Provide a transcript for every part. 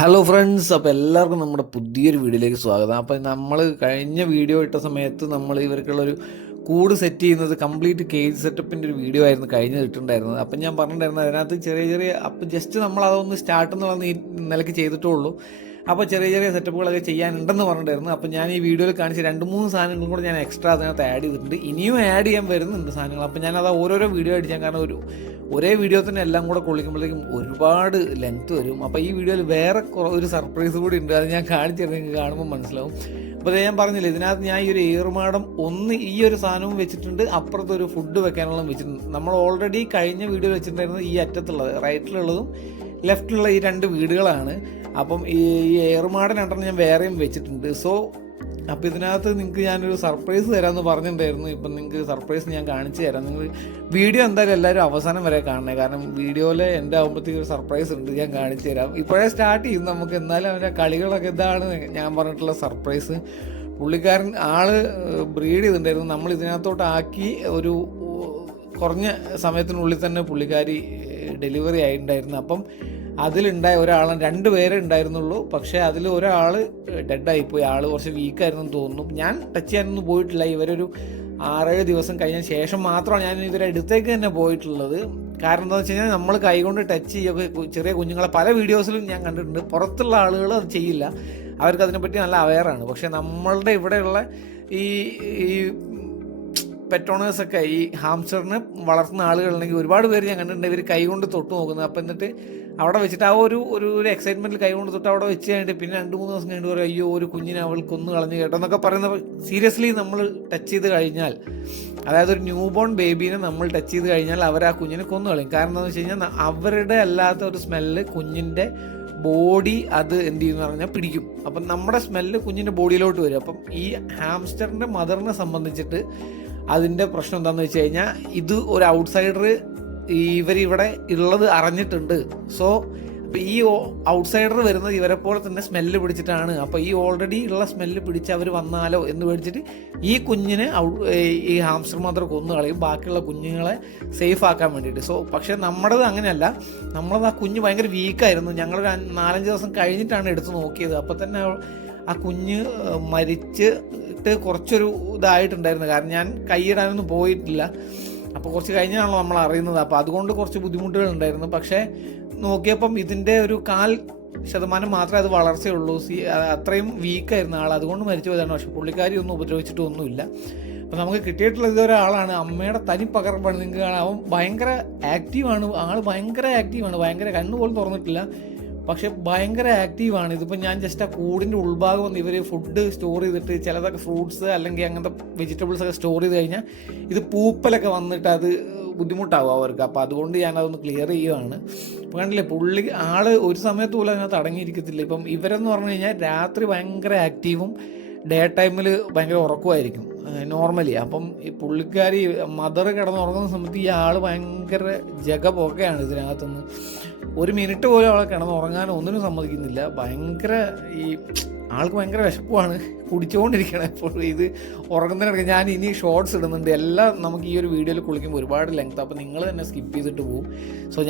Hello friends, അപ്പോൾ എല്ലാവർക്കും നമ്മുടെ പുതിയൊരു വീഡിയോയിലേക്ക് സ്വാഗതം. അപ്പോൾ നമ്മൾ കഴിഞ്ഞ വീഡിയോ ഇട്ട സമയത്ത് നമ്മൾ ഇവർക്കുള്ളൊരു കൂട് സെറ്റ് ചെയ്യുന്നത് കംപ്ലീറ്റ് കേജ് സെറ്റപ്പിൻ്റെ ഒരു വീഡിയോ ആയിരുന്നു കഴിഞ്ഞ് ഇട്ടിട്ടുണ്ടായിരുന്നത്. അപ്പം ഞാൻ പറഞ്ഞിട്ടുണ്ടായിരുന്നു അതിനകത്ത് ചെറിയ ചെറിയ അപ്പം ജസ്റ്റ് നമ്മൾ അതൊന്ന് സ്റ്റാർട്ട് എന്നുള്ള നിലയ്ക്ക് ചെയ്തിട്ടുള്ളൂ. അപ്പോൾ ചെറിയ ചെറിയ സെറ്റപ്പുകളൊക്കെ ചെയ്യാനുണ്ടെന്ന് പറഞ്ഞിട്ടുണ്ടായിരുന്നു. അപ്പോൾ ഞാൻ ഈ വീഡിയോയിൽ കാണിച്ച 2-3 സാധനങ്ങളും കൂടെ ഞാൻ എക്സ്ട്രാ അതിനകത്ത് ആഡ് ചെയ്തിട്ടുണ്ട്. ഇനിയും ആഡ് ചെയ്യാൻ വരുന്നുണ്ട് സാധനങ്ങൾ. അപ്പോൾ ഞാനത് ഓരോരോ വീഡിയോ അടിച്ചാൽ കാരണം ഒരേ വീഡിയോ തന്നെ എല്ലാം കൂടെ കൊള്ളിക്കുമ്പോഴത്തേക്കും ഒരുപാട് ലെങ്ത്ത് വരും. അപ്പോൾ ഈ വീഡിയോയിൽ വേറെ ഒരു സർപ്രൈസ് കൂടി ഉണ്ട്. അത് ഞാൻ കാണിച്ചിരുന്നു, നിങ്ങൾക്ക് കാണുമ്പോൾ മനസ്സിലാവും. അപ്പോൾ ഞാൻ പറഞ്ഞില്ല, ഇതിനകത്ത് ഞാൻ ഈ ഒരു ഏറുമാടം ഈ ഒരു സാധനവും വെച്ചിട്ടുണ്ട്, അപ്പുറത്ത് ഒരു ഫുഡ് വെക്കാനുള്ള വെച്ചിട്ടുണ്ട്. നമ്മൾ ഓൾറെഡി കഴിഞ്ഞ വീഡിയോ വെച്ചിട്ടുണ്ടായിരുന്നത് ഈ അറ്റത്തുള്ളത്, റൈറ്റിലുള്ളതും ലെഫ്റ്റിലുള്ള ഈ 2 വീടുകളാണ്. അപ്പം ഈ ഏറുമാടൻ രണ്ടെണ്ണം ഞാൻ വേറെയും വെച്ചിട്ടുണ്ട്. അപ്പോൾ ഇതിനകത്ത് നിങ്ങൾക്ക് ഞാനൊരു സർപ്രൈസ് തരാമെന്ന് പറഞ്ഞിട്ടുണ്ടായിരുന്നു. ഇപ്പം നിങ്ങൾക്ക് സർപ്രൈസ് ഞാൻ കാണിച്ചു തരാം. നിങ്ങൾ വീഡിയോ എന്തായാലും എല്ലാവരും അവസാനം വരെ കാണണേ, കാരണം വീഡിയോയിൽ എൻ്റെ ആകുമ്പോഴത്തേക്ക് ഒരു സർപ്രൈസ് ഉണ്ട്, ഞാൻ കാണിച്ചു തരാം. ഇപ്പോഴേ സ്റ്റാർട്ട് ചെയ്യും നമുക്ക്. എന്നാലും അവൻ്റെ കളികളൊക്കെ ഇതാണ് ഞാൻ പറഞ്ഞിട്ടുള്ള സർപ്രൈസ്. പുള്ളിക്കാരൻ ബ്രീഡ് ചെയ്തിട്ടുണ്ടായിരുന്നു. നമ്മൾ ഇതിനകത്തോട്ട് ആക്കി ഒരു കുറഞ്ഞ സമയത്തിനുള്ളിൽ തന്നെ പുള്ളിക്കാരി ഡെലിവറി ആയിട്ടുണ്ടായിരുന്നു. അപ്പം അതിലുണ്ടായ 2 പേരെ ഉണ്ടായിരുന്നുള്ളൂ. പക്ഷേ അതിൽ ഒരാൾ ഡെഡായിപ്പോയി. കുറച്ച് വീക്കായിരുന്നു തോന്നുന്നു. ഞാൻ ടച്ച് ചെയ്യാനൊന്നും പോയിട്ടില്ല. ഇവരൊരു 6-7 ദിവസം കഴിഞ്ഞ ശേഷം മാത്രമാണ് ഞാൻ ഇവരെ അടുത്തേക്ക് തന്നെ പോയിട്ടുള്ളത്. കാരണം എന്താണെന്ന് വെച്ച് കഴിഞ്ഞാൽ നമ്മൾ കൈകൊണ്ട് ടച്ച് ചെയ്യുക ചെറിയ കുഞ്ഞുങ്ങളെ പല വീഡിയോസിലും ഞാൻ കണ്ടിട്ടുണ്ട്. പുറത്തുള്ള ആളുകൾ അത് ചെയ്യില്ല, അവർക്ക് അതിനെപ്പറ്റി നല്ല അവെയറാണ്. പക്ഷേ നമ്മളുടെ ഇവിടെയുള്ള ഈ പെറ്റ് ഓണേഴ്സൊക്കെ ഈ ഹാംസ്റ്ററിന് വളർത്തുന്ന ആളുകളുണ്ടെങ്കിൽ ഒരുപാട് പേര് ഞാൻ കണ്ടിട്ടുണ്ട്, ഇവർ കൈ കൊണ്ട് തൊട്ട് നോക്കുന്നത്. അപ്പം എന്നിട്ട് അവിടെ വെച്ചിട്ട് ഒരു എക്സൈറ്റ്മെൻറ്റിൽ കൈ കൊണ്ട് തൊട്ട് അവിടെ വെച്ച് കഴിഞ്ഞിട്ട് പിന്നെ 2-3 ദിവസം കഴിഞ്ഞിട്ട് പറയും, അയ്യോ ഒരു കുഞ്ഞിനെ അവൾ കൊന്നു കളഞ്ഞു കേട്ടോ എന്നൊക്കെ പറയുന്നത്. സീരിയസ്ലി നമ്മൾ ടച്ച് ചെയ്ത് കഴിഞ്ഞാൽ, അതായത് ഒരു ന്യൂ ബോൺ ബേബീനെ നമ്മൾ ടച്ച് ചെയ്ത് കഴിഞ്ഞാൽ അവർ ആ കുഞ്ഞിനെ കൊന്നു കളയും. കാരണം എന്താണെന്ന് വെച്ച് കഴിഞ്ഞാൽ അവരുടെ അല്ലാത്ത ഒരു സ്മെല്ല് കുഞ്ഞിൻ്റെ ബോഡി അത് എന്ത് ചെയ്യുമെന്ന് പറഞ്ഞാൽ പിടിക്കും. അപ്പം നമ്മുടെ സ്മെല്ല് കുഞ്ഞിൻ്റെ ബോഡിയിലോട്ട് വരും. അപ്പം ഈ ഹാംസ്റ്ററിൻ്റെ മദറിനെ സംബന്ധിച്ചിട്ട് അതിൻ്റെ പ്രശ്നം എന്താണെന്ന് വെച്ച് കഴിഞ്ഞാൽ, ഇത് ഒരു ഔട്ട്സൈഡർ ഇവരിവിടെ ഉള്ളത് അറിഞ്ഞിട്ടുണ്ട്. അപ്പോൾ ഈ ഔട്ട്സൈഡർ വരുന്നത് ഇവരെ പോലെ തന്നെ സ്മെല്ല് പിടിച്ചിട്ടാണ്. അപ്പോൾ ഈ ഓൾറെഡി ഉള്ള സ്മെല്ല് പിടിച്ച് അവർ വന്നാലോ എന്ന് പേടിച്ചിട്ട് ഈ കുഞ്ഞിനെ ഈ ഹാംസ്റ്റർ മദർ കൊന്നു കളയും, ബാക്കിയുള്ള കുഞ്ഞുങ്ങളെ സേഫ് ആക്കാൻ വേണ്ടിയിട്ട്. പക്ഷേ നമ്മുടേത് അങ്ങനെയല്ല. നമ്മളത് ആ കുഞ്ഞ് ഭയങ്കര വീക്കായിരുന്നു. ഞങ്ങളൊരു 4-5 ദിവസം കഴിഞ്ഞിട്ടാണ് എടുത്ത് നോക്കിയത്. അപ്പോൾ തന്നെ ആ കുഞ്ഞ് മരിച്ചിട്ട് കുറച്ചൊരു ഇതായിട്ടുണ്ടായിരുന്നു. കാരണം ഞാൻ കൈയിടാനൊന്നും പോയിട്ടില്ല. അപ്പോൾ കുറച്ച് കഴിഞ്ഞാണല്ലോ നമ്മൾ അറിയുന്നത്. അപ്പോൾ അതുകൊണ്ട് കുറച്ച് ബുദ്ധിമുട്ടുകളുണ്ടായിരുന്നു. പക്ഷേ നോക്കിയപ്പം ഇതിൻ്റെ ഒരു 1/4% മാത്രമേ അത് വളർച്ചയുള്ളൂ. അത്രയും വീക്കായിരുന്നു അതുകൊണ്ട് മരിച്ചു പോയതാണ്. പക്ഷെ പുള്ളിക്കാരി ഒന്നും ഉപദ്രവിച്ചിട്ടൊന്നുമില്ല. അപ്പോൾ നമുക്ക് കിട്ടിയിട്ടുള്ള ഇതൊരാളാണ്, അമ്മയുടെ തനി പകർപ്പാണ്. നിങ്ങൾക്ക് കാണാം, അവൻ ഭയങ്കര ആക്റ്റീവാണ്. ഭയങ്കര ആക്റ്റീവാണ്, ഭയങ്കര കണ്ണുപോലും തുറന്നിട്ടില്ല, പക്ഷെ ഭയങ്കര ആക്റ്റീവാണ്. ഇതിപ്പോൾ ഞാൻ ജസ്റ്റ് ആ കൂടിൻ്റെ ഉൾഭാഗം വന്ന് ഇവർ ഫുഡ് സ്റ്റോർ ചെയ്തിട്ട് ചിലതൊക്കെ ഫ്രൂട്ട്സ് അല്ലെങ്കിൽ അങ്ങനത്തെ വെജിറ്റബിൾസ് ഒക്കെ സ്റ്റോർ ചെയ്ത് കഴിഞ്ഞാൽ ഇത് പൂപ്പലൊക്കെ വന്നിട്ട് അത് ബുദ്ധിമുട്ടാവും അവർക്ക്. അപ്പോൾ അതുകൊണ്ട് ഞാനതൊന്ന് ക്ലിയർ ചെയ്യുകയാണ്. അപ്പോൾ കണ്ടില്ലേ, ഒരു സമയത്ത് പോലും അതിനകത്ത് അടങ്ങിയിരിക്കത്തില്ല. ഇപ്പം ഇവരെന്ന് പറഞ്ഞു കഴിഞ്ഞാൽ രാത്രി ഭയങ്കര ആക്റ്റീവും ഡേ ടൈമിൽ ഭയങ്കര ഉറക്കമായിരിക്കും നോർമലി. അപ്പം ഈ പുള്ളിക്കാരി മദർ കിടന്നുറങ്ങുന്ന സമയത്ത് ഈ ഭയങ്കര ജഗപൊക്കെയാണ് ഇതിനകത്തുനിന്ന്. 1 മിനിറ്റ് പോലും അവളെ കിടന്നുറങ്ങാനോ ഒന്നിനും സമ്മതിക്കുന്നില്ല. ആൾക്ക് ഭയങ്കര വിശപ്പുമാണ്, കുടിച്ചുകൊണ്ടിരിക്കണം എപ്പോഴും. ഇത് ഉറങ്ങുന്നതിനിടയ്ക്ക് ഞാൻ ഇനി ഷോർട്സ് ഇടുന്നുണ്ട്. എല്ലാം നമുക്ക് ഈ ഒരു വീഡിയോയിൽ കുളിക്കുമ്പോൾ ഒരുപാട് ലെങ്ത്, അപ്പോൾ നിങ്ങൾ തന്നെ സ്കിപ്പ് ചെയ്തിട്ട് പോകും.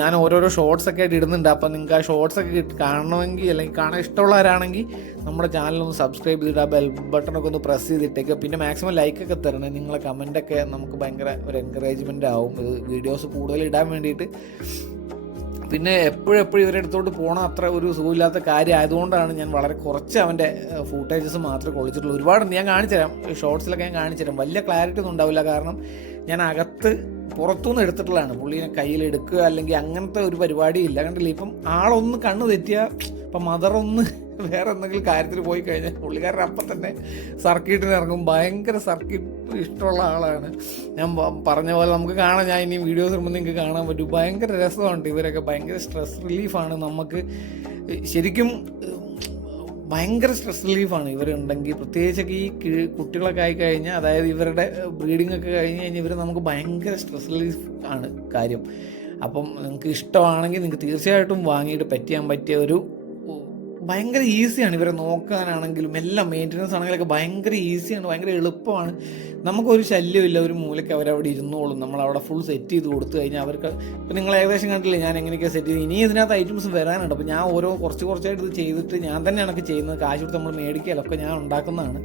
ഞാൻ ഓരോരോ ഷോർട്സ് ഒക്കെ ആയിട്ട് ഇടുന്നുണ്ട്. അപ്പോൾ നിങ്ങൾക്ക് ആ ഷോർട്സ് ഒക്കെ കാണണമെങ്കിൽ അല്ലെങ്കിൽ കാണാൻ ഇഷ്ടമുള്ളവരാണെങ്കിൽ നമ്മുടെ ചാനലൊന്ന് സബ്സ്ക്രൈബ് ചെയ്തിട്ട് ആ ബെൽ ബട്ടണൊക്കെ ഒന്ന് പ്രസ് ചെയ്തിട്ടേക്ക്. പിന്നെ മാക്സിമം ലൈക്കൊക്കെ തരണേ. നിങ്ങളെ കമൻറ്റൊക്കെ നമുക്ക് ഭയങ്കര ഒരു എൻകറേജ്മെൻ്റ് ആവും വീഡിയോസ് കൂടുതൽ ഇടാൻ വേണ്ടിയിട്ട്. പിന്നെ എപ്പോഴും ഇവരുടെ അടുത്തോട്ട് പോകണം അത്ര ഒരു സുഖമില്ലാത്ത കാര്യം ആയതുകൊണ്ടാണ് ഞാൻ വളരെ കുറച്ച് അവൻ്റെ ഫൂട്ടേജസ് മാത്രമേ കൊള്ളിച്ചിട്ടുള്ളൂ. ഒരുപാട് ഞാൻ കാണിച്ചുതരാം, ഷോർട്സിലൊക്കെ ഞാൻ കാണിച്ചുതരാം. വലിയ ക്ലാരിറ്റി ഒന്നും ഉണ്ടാവില്ല, കാരണം ഞാൻ പുറത്തുനിന്ന് എടുത്തിട്ടുള്ളതാണ്. പുള്ളീനെ കയ്യിലെടുക്കുക അല്ലെങ്കിൽ അങ്ങനത്തെ ഒരു പരിപാടിയില്ല. കണ്ടില്ലേ, ഇപ്പം ആളൊന്ന് കണ്ണ് തെറ്റിയാൽ, ഇപ്പം മദറൊന്ന് വേറെ എന്തെങ്കിലും കാര്യത്തിൽ പോയി കഴിഞ്ഞാൽ പുള്ളിക്കാരൻ അപ്പം തന്നെ സർക്കിട്ടിന് ഇറങ്ങും. ഭയങ്കര സർക്കിട്ട് ഇഷ്ടമുള്ള ആളാണ്. ഞാൻ പറഞ്ഞ പോലെ നമുക്ക് കാണാം, ഞാൻ ഇനി വീഡിയോസ് ഇടുമ്പോൾ നിങ്ങൾക്ക് കാണാൻ പറ്റും. ഭയങ്കര രസമുണ്ട്. ഇവരൊക്കെ ഭയങ്കര സ്ട്രെസ് റിലീഫാണ്. നമുക്ക് ശരിക്കും ഭയങ്കര സ്ട്രെസ് റിലീഫാണ് ഇവരുണ്ടെങ്കിൽ. പ്രത്യേകിച്ചൊക്കെ ഈ കുട്ടികളൊക്കെ ആയിക്കഴിഞ്ഞാൽ, അതായത് ഇവരുടെ ബ്രീഡിംഗ് ഒക്കെ കഴിഞ്ഞ് കഴിഞ്ഞാൽ ഇവർ നമുക്ക് ഭയങ്കര സ്ട്രെസ് റിലീഫ് ആണ് കാര്യം. അപ്പം നിങ്ങൾക്ക് ഇഷ്ടമാണെങ്കിൽ നിങ്ങൾക്ക് തീർച്ചയായിട്ടും വാങ്ങിയിട്ട് പെറ്റ് ചെയ്യാൻ പറ്റിയ ഒരു ഭയങ്കര ഈസിയാണ് ഇവരെ നോക്കാനാണെങ്കിലും എല്ലാം, മെയിൻ്റനൻസ് ആണെങ്കിലൊക്കെ ഭയങ്കര ഈസിയാണ്, ഭയങ്കര എളുപ്പമാണ്. നമുക്കൊരു ശല്യമില്ല, ഒരു മൂലയ്ക്ക് അവരവിടെ ഇരുന്നോളും. നമ്മളവിടെ ഫുൾ സെറ്റ് ചെയ്ത് കൊടുത്തു കഴിഞ്ഞാൽ അവർക്ക്, ഇപ്പം നിങ്ങൾ ഏകദേശം കണ്ടില്ലേ ഞാൻ എങ്ങനെയൊക്കെ സെറ്റ് ചെയ്ത്. ഇനി ഇതിനകത്ത് ഐറ്റംസ് വരാനുണ്ട്. അപ്പോൾ ഞാൻ കുറച്ചായിട്ട് ഇത് ചെയ്തിട്ട് ഞാൻ തന്നെയാണ് ഒക്കെ ചെയ്യുന്നത്. കാശ് കൊടുത്ത് നമ്മൾ മേടിക്കലൊക്കെ ഞാൻ ഉണ്ടാക്കുന്നതാണ്.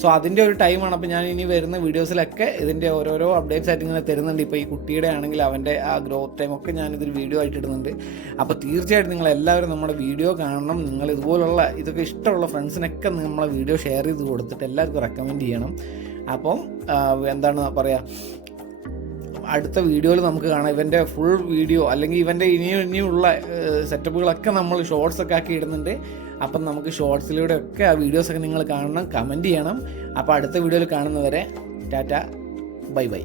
സോ അതിൻ്റെ ഒരു ടൈമാണ്. അപ്പോൾ ഞാൻ ഇനി വരുന്ന വീഡിയോസിലൊക്കെ ഇതിൻ്റെ ഓരോരോ അപ്ഡേറ്റ്സ് ആയിട്ട് ഇങ്ങനെ തരുന്നുണ്ട്. ഇപ്പോൾ ഈ കുട്ടിയുടെ ആണെങ്കിൽ അവൻ്റെ ആ ഗ്രോത്ത് ടൈമൊക്കെ ഞാനിതിൽ വീഡിയോ ആയിട്ട് ഇടുന്നുണ്ട്. അപ്പോൾ തീർച്ചയായിട്ടും നിങ്ങളെല്ലാവരും നമ്മുടെ വീഡിയോ കാണണം. നിങ്ങൾ ഇതുപോലുള്ള ഇതൊക്കെ ഇഷ്ടമുള്ള ഫ്രണ്ട്സിനൊക്കെ നമ്മളെ വീഡിയോ ഷെയർ ചെയ്ത് കൊടുത്തിട്ട് എല്ലാവർക്കും റെക്കമെൻഡ് ചെയ്യണം. അപ്പം എന്താണ് പറയുക, അടുത്ത വീഡിയോയിൽ നമുക്ക് കാണാം ഇവൻ്റെ ഫുൾ വീഡിയോ, അല്ലെങ്കിൽ ഇവൻ്റെ ഇനിയുള്ള സെറ്റപ്പുകളൊക്കെ നമ്മൾ ഷോർട്സൊക്കെ ആക്കി ഇടുന്നുണ്ട്. അപ്പം നമുക്ക് ഷോർട്സിലൂടെ ഒക്കെ ആ വീഡിയോസൊക്കെ നിങ്ങൾ കാണണം, കമൻറ്റ് ചെയ്യണം. അപ്പോൾ അടുത്ത വീഡിയോയിൽ കാണുന്നവരെ ടാറ്റ, ബൈ ബൈ.